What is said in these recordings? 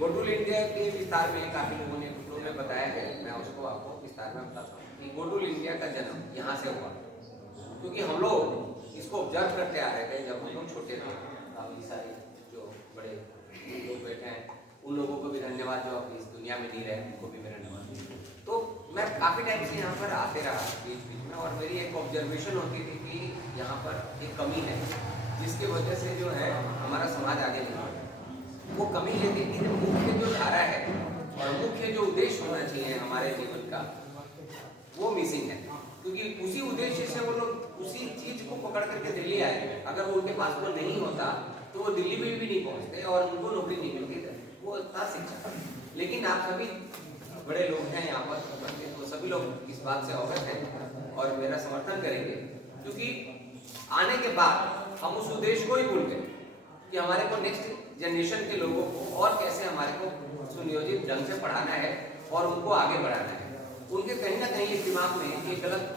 गोटूल India के विस्तार में काफी लोगों ने टुकड़ों में बताया है, मैं उसको आपको विस्तार में बताता हूँ कि गोटूल इंडिया का जन्म यहाँ से हुआ, क्योंकि हम लोग इसको ऑब्जर्व करते आ रहे थे जब हम लोग छोटे थे। काफी सारे जो बड़े लोग बैठे हैं उन लोगों को भी धन्यवाद जो अपनी इस दुनिया में नहीं रहे, उनको भी मेरा धन्यवाद। तो मैं काफी टाइम से यहाँ पर आते रहा बीच बीच में, और मेरी एक ऑब्जर्वेशन होती थी कि यहाँ पर एक कमी है जिसकी वजह से जो है हमारा समाज आगे नहीं बढ़ रहा। वो कमी ये थी कि मुख्य जो धारा है और मुख्य जो उद्देश्य होना चाहिए हमारे जीवन का वो मिसिंग है, क्योंकि उसी उद्देश्य से वो लोग उसी चीज को पकड़ करके दिल्ली आए। अगर वो उनके पास वो नहीं होता तो वो दिल्ली में भी नहीं पहुंचते और उनको नौकरी नहीं मिलती, वो था शिक्षा। लेकिन आप सभी बड़े लोग हैं यहाँ पर, तो सभी लोग इस बात से अवगत हैं और मेरा समर्थन करेंगे, क्योंकि आने के बाद हम उस उद्देश्य को ही भूल गए कि हमारे को नेक्स्ट जनरेशन के लोगों को और कैसे हमारे को सुनियोजित ढंग से पढ़ाना है और उनको आगे बढ़ाना है। उनके कहीं ना कहीं इस दिमाग में एक गलत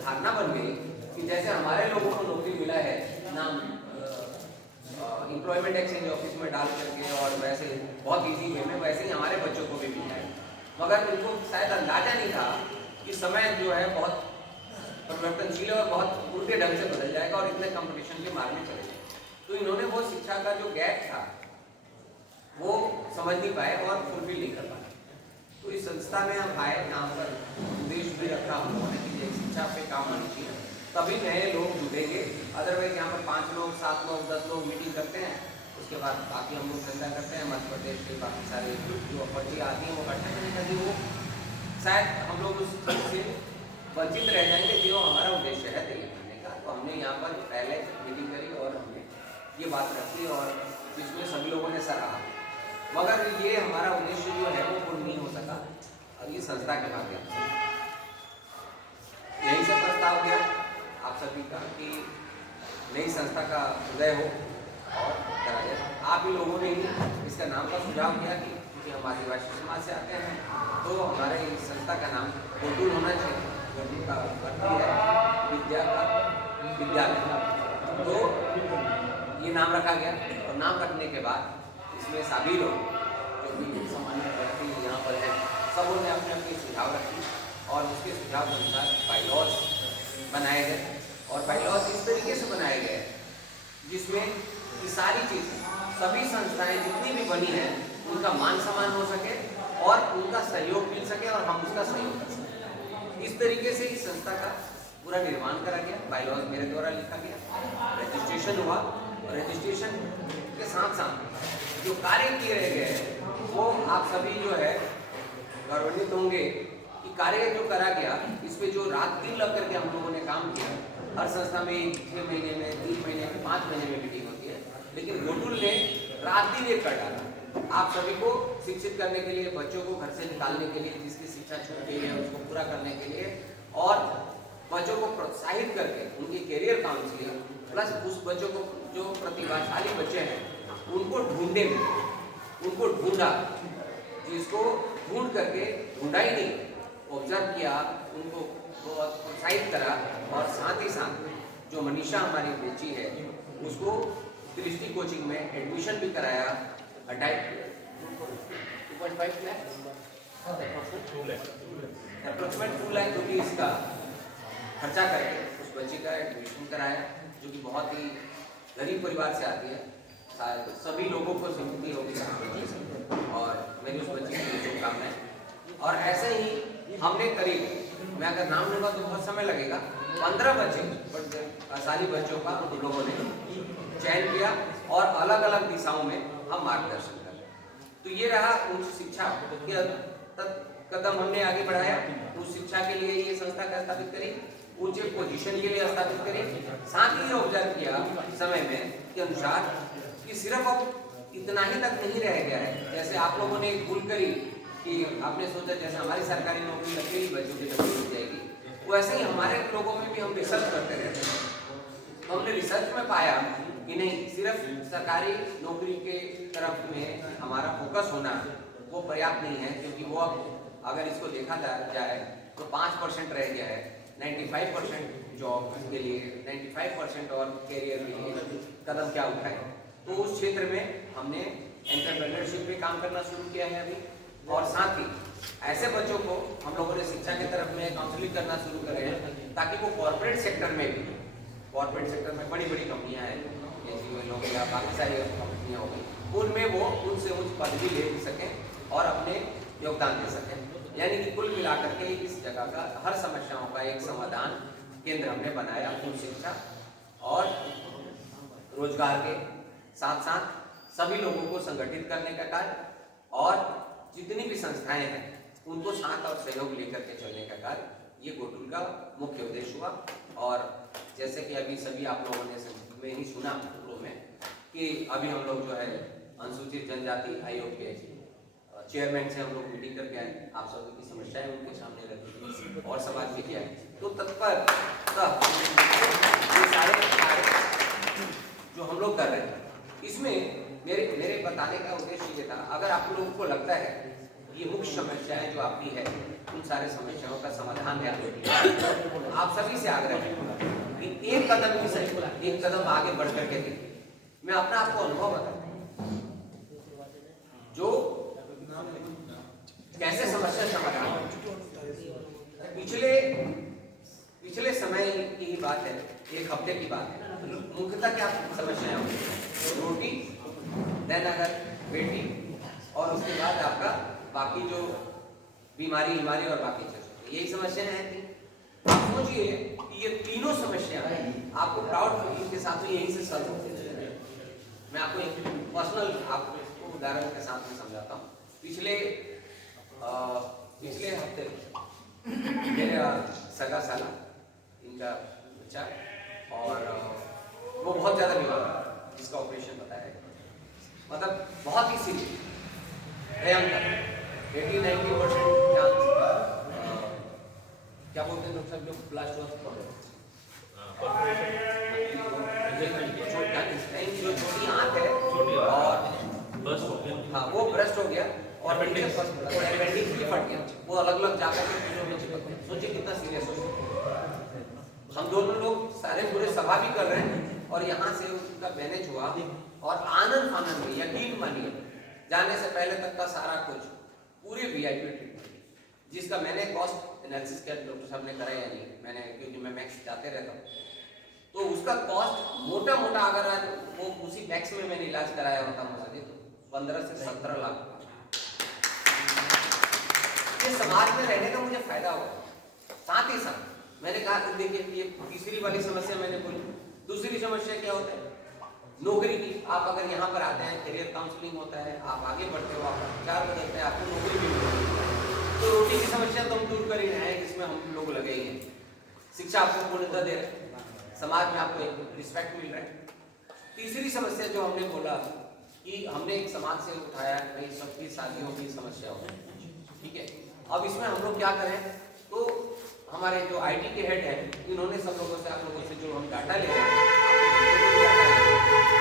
धारणा बन गई कि जैसे हमारे लोगों को नौकरी मिला है नाम एम्प्लॉयमेंट एक्सचेंज ऑफिस में डाल करके और वैसे बहुत इजी वे में, वैसे ही हमारे बच्चों को भी मिला है। मगर उनको शायद अंदाजा नहीं था कि समय जो है बहुत परिवर्तनशील और बहुत उल्टे ढंग से बदल जाएगा और इतने कंपटीशन के मार्ग में चले जाए। तो इन्होंने वो शिक्षा का जो गैप था वो समझ नहीं पाए और फुलफिल नहीं कर पाए। तो इस संस्था में हम आए, यहाँ पर उद्देश्य भी रखा हम लोगों ने कि शिक्षा पे काम होनी चाहिए, तभी नए लोग जुड़ेंगे। अदरवाइज यहाँ पर 5 लोग 7 लोग 10 लोग मीटिंग करते हैं, उसके बाद बाकी हम लोग धंधा करते हैं। मध्य प्रदेश के बाकी सारे जो पर्ची आती हैं वो इकट्ठा करने का, वो शायद हम लोग उस चीज से वंचित रह जाएंगे जो हमारा उद्देश्य है तैयार करने का। तो हमने यहाँ पर पहले मीटिंग करी और हमने ये बात रखी और जिसमें सभी लोगों ने सराहा, मगर ये हमारा उद्देश्य जो है वो पूर्ण नहीं हो सका। और ये संस्था के माध्यम से यही से प्रस्ताव गया आप सभी का कि नई संस्था का उदय हो और करा जाए। आप ही लोगों ने ही इसका नाम का सुझाव किया कि क्योंकि हम आदिवासी समाज से आते हैं तो हमारे इस संस्था का नाम गोटूल होना चाहिए। गोटूल का अर्थ है विद्या का विद्यालय, तो ये नाम रखा गया। और नाम रखने के बाद इसमें सभी लोग जो भी सम्मानित व्यक्ति यहाँ पर हैं सबों ने अपने अपने सुझाव रखे और उसके सुझाव के अनुसार बाईलॉज बनाए गए। और बाईलॉज इस तरीके से बनाए गए जिसमें ये सारी चीज़ें सभी संस्थाएं जितनी भी बनी हैं उनका मान सम्मान हो सके और उनका सहयोग मिल सके और हम उसका सहयोग कर सकें। इस तरीके से इस संस्था का पूरा निर्माण करा गया, बाईलॉज मेरे द्वारा लिखा गया, रजिस्ट्रेशन हुआ। और रजिस्ट्रेशन के साथ साथ जो कार्य किए गए वो आप सभी जो है गौरवान्वित होंगे कि कार्य जो करा गया इसमें जो रात दिन लग करके हम लोगों ने काम किया। हर संस्था में 6 महीने में 3 महीने में 5 महीने में मीटिंग होती है, लेकिन गोटूल ने रात दिन एक कर डाला आप सभी को शिक्षित करने के लिए, बच्चों को घर से निकालने के लिए, जिसकी शिक्षा छूट गई है उसको पूरा करने के लिए, और बच्चों को प्रोत्साहित करके उनकी कैरियर काउंसलिंग, प्लस उस बच्चों को जो प्रतिभाशाली बच्चे हैं उनको ढूंढे, उनको ढूंढा, जिसको ढूंढ करके ढूंढा ही नहीं, ऑब्जर्व किया, उनको बहुत प्रोत्साहित करा। और साथ ही साथ जो मनीषा हमारी बेची है उसको दृष्टि कोचिंग में एडमिशन भी कराया। 2.5 लाख अप्रोक्सीमेट 2 लाख जो कि इसका खर्चा करके उस बच्ची का एडमिशन कराया, जो कि बहुत ही गरीब परिवार से आती है। शायद सभी लोगों को सिंपैथी होगी और मेरी उस बच्ची की शुभकामनाएं। और ऐसे ही हमने करीब, मैं अगर नाम लूँगा तो बहुत समय लगेगा, 15 बच्चे असाली बच्चों का उन लोगों ने चयन किया और अलग अलग दिशाओं में हम मार्गदर्शन कर। तो ये रहा उच्च शिक्षा के कदम हमने आगे बढ़ाया। उस शिक्षा के लिए ये संस्था का स्थापित करी, उच्च पोजीशन के लिए स्थापित करी। साथ ही ऑब्जर्व किया समय में के अनुसार कि सिर्फ अब इतना ही तक नहीं रह गया है। जैसे आप लोगों ने एक भूल करी कि आपने सोचा जैसे हमारी सरकारी नौकरी लग गई बच्चों की नौकरी मिल जाएगी, वैसे ही हमारे लोगों में भी हम रिसर्च करते रहते हैं। तो हमने रिसर्च में पाया कि नहीं, सिर्फ सरकारी नौकरी के तरफ में हमारा फोकस होना वो पर्याप्त नहीं है, क्योंकि वो अब अगर इसको देखा जाए तो 5% रह गया है। 95% जॉब के लिए, 95% और कैरियर के लिए कदम क्या उठाए। तो उस क्षेत्र में हमने एंटरप्रेन्योरशिप पे काम करना शुरू किया है अभी, और साथ ही ऐसे बच्चों को हम लोगों ने शिक्षा की तरफ में काउंसलिंग करना शुरू करे हैं ताकि वो कॉर्पोरेट सेक्टर में भी, कॉर्पोरेट सेक्टर में बड़ी बड़ी कंपनियां हैं, एनजीओ हो गया, बाकी सारी कंपनियां हो गई, उनमें वो उनसे उच्च पदवी ले सकें और अपने योगदान दे सकें। यानी कि कुल मिलाकर के इस जगह का हर समस्याओं का एक समाधान केंद्र हमने बनाया। उच्च शिक्षा और रोजगार के साथ साथ सभी लोगों को संगठित करने का कार्य और जितनी भी संस्थाएं हैं उनको साथ और सहयोग लेकर के चलने का कार्य, ये गोटुल का मुख्य उद्देश्य हुआ। और जैसे कि अभी सभी आप लोगों ने में ही सुना पूर्व में कि अभी हम लोग जो है अनुसूचित जनजाति आयोग के चेयरमैन से हम लोग मीटिंग करके आए, आप सभी की समस्याएं उनके सामने रखी और समाज में किया। तो तत्पर ये सारे जो हम लोग कर रहे हैं, इसमें मेरे बताने का उद्देश्य ये था, अगर आप लोगों को लगता है ये मुख्य समस्याएं जो आपकी है, उन सारे समस्याओं का समाधान है आप सभी से आग्रह है कि एक कदम ही सही, एक कदम आगे बढ़ करके देखिए। मैं अपना आपको अनुभव बताता हूं, जो कैसे समस्या समाधान पिछले समय की ही बात है, एक हफ्ते की बात है। मुख्यतः क्या समस्याएं होती, रोटी, देन अगर बेटी, और उसके बाद आपका बाकी जो बीमारी और बाकी चीजें, यही समस्याएं हैं। आप सोचिए कि ये तीनों समस्या आपको प्राउड फीलिंग के साथ में यहीं से सॉल्व होती है। मैं आपको एक पर्सनल आपको उदाहरण के साथ में समझाता हूँ। पिछले हफ्ते मेरे सगा साला, इनका बच्चा, और वो बहुत ज़्यादा बीमार है, जिसका ऑपरेशन बताया गया, मतलब बहुत ही सीरियस, भयंकर, 80-90% चांस, क्या बोलते हैं डॉक्टर साहब, जो ब्लास्ट हुआ जो छोटी आंत है और हाँ वो ब्रस्ट हो गया और अपेंडिक्स भी फट गया, वो अलग अलग जाकर के चीजों में चिपक गया। सोचिए कितना सीरियस हो। हम दोनों लोग सारे पूरे सभा भी कर रहे हैं और यहाँ से उसका मैनेज हुआ और आनंद फानंद में, यकीन मानिए जाने से पहले तक का सारा कुछ पूरे VIP ट्रीटमेंट, जिसका मैंने कॉस्ट एनालिसिस किया, डॉक्टर साहब ने कराया नहीं, मैंने, क्योंकि मैं मैक्स जाते रहता हूँ, तो उसका कॉस्ट मोटा अगर वो उसी टैक्स में मैंने इलाज कराया होता मुझे तो 15 से 17 लाख। ये समाज में रहने का मुझे फायदा हुआ। साथ ही साथ मैंने कहा, देखिए ये तीसरी वाली समस्या मैंने बोली। दूसरी समस्या क्या होता है, नौकरी की। आप अगर यहाँ पर आते हैं, करियर काउंसलिंग होता है, आप आगे बढ़ते हो, आपका विचार बदलते हैं, आपको नौकरी भी मिलती है, तो रोटी की समस्या तो हम दूर कर ही रहे हैं, इसमें हम लोग लगे ही हैं। शिक्षा आपको पूर्णतः दे रहे हैं, समाज में आपको एक रिस्पेक्ट मिल रहा है। तीसरी समस्या जो हमने बोला कि हमने एक समाज से उठाया, भाई सबकी शादियों की समस्या हो, ठीक है। अब इसमें हम लोग क्या करें, तो हमारे जो IT के हेड हैं, इन्होंने सब लोगों से, आप लोगों से जो हम डाटा ले रहे हैं,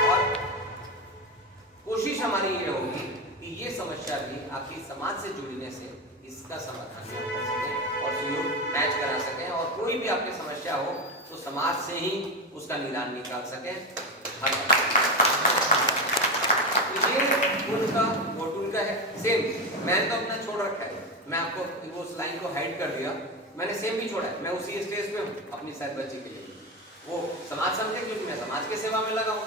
और कोशिश हमारी ये होगी कि ये समस्या भी आपकी समाज से जुड़ने से इसका समाधान कर सकें और सहयोग मैच करा सकें, और कोई भी आपकी समस्या हो तो समाज से ही उसका निदान निकाल सकें। उनका गोटुल का है सेम, मैंने तो अपना छोड़ रखा है, मैं आपको वो लाइन को हाइड कर दिया, मैंने सेम भी छोड़ा है, मैं उसी स्टेज पे हूँ अपनी शायद बच्ची के लिए। वो समाज समझे, क्योंकि मैं समाज के सेवा में लगा हूँ,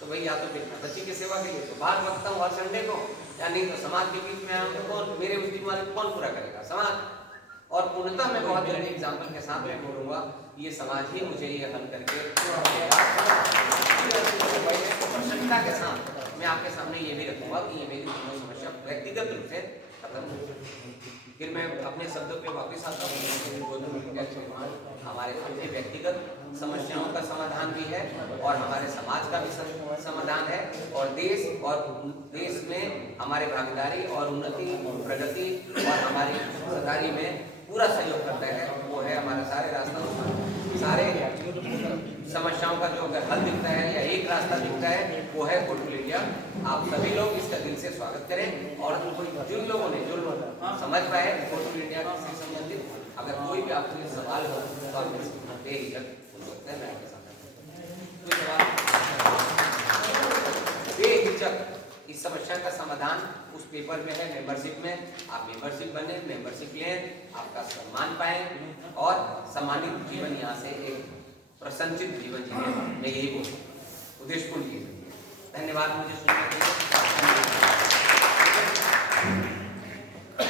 तो भाई या तो फिर मैं बच्ची की सेवा के लिए तो बाहर रखता हूँ हर संडे को, या नहीं तो समाज के बीच में आऊँ तो कौन मेरे उस बीमारी को कौन पूरा करेगा, समाज। और पूर्णतः मैं बहुत जल्दी एग्जाम्पल के साथ में बोलूँगा, ये समाज ही मुझे ये हल करके प्रसन्नता के साथ मैं आपके सामने ये भी रखूंगा कि ये मेरी दोनों समस्या व्यक्तिगत रूप से खत्म हो। फिर मैं अपने शब्दों पे वापस आता हूँ। हमारे अपने व्यक्तिगत समस्याओं का समाधान भी है और हमारे समाज का भी समाधान है, और देश में हमारे भागीदारी और उन्नति, प्रगति और हमारी सरकारी में पूरा सहयोग करता है, वो है हमारा सारे रास्ता, सारे समस्याओं का जो अगर हल दिखता है या एक रास्ता दिखता है, वो है गोटुल इंडिया। आप सभी लोग इसका दिल से स्वागत करें, और जिन लोगों ने जो समझ पाए गोटुल इंडिया से संबंधित, अगर कोई भी आपको सवाल हो तो आप बेहिचक पूछ सकते हैं, मैं आपके साथ कोई सवाल बेहिचक इस समस्या का समाधान उस पेपर में है, मेंबरशिप में। आप मेंबरशिप बने, मेंबरशिप लें, आपका सम्मान पाएं और सम्मानित जीवन यहाँ से एक प्रसन्नचित जीवन जीवन। मैं यही बोलूँ, उद्देश्यपूर्ण जीवन। धन्यवाद मुझे सुनने के लिए।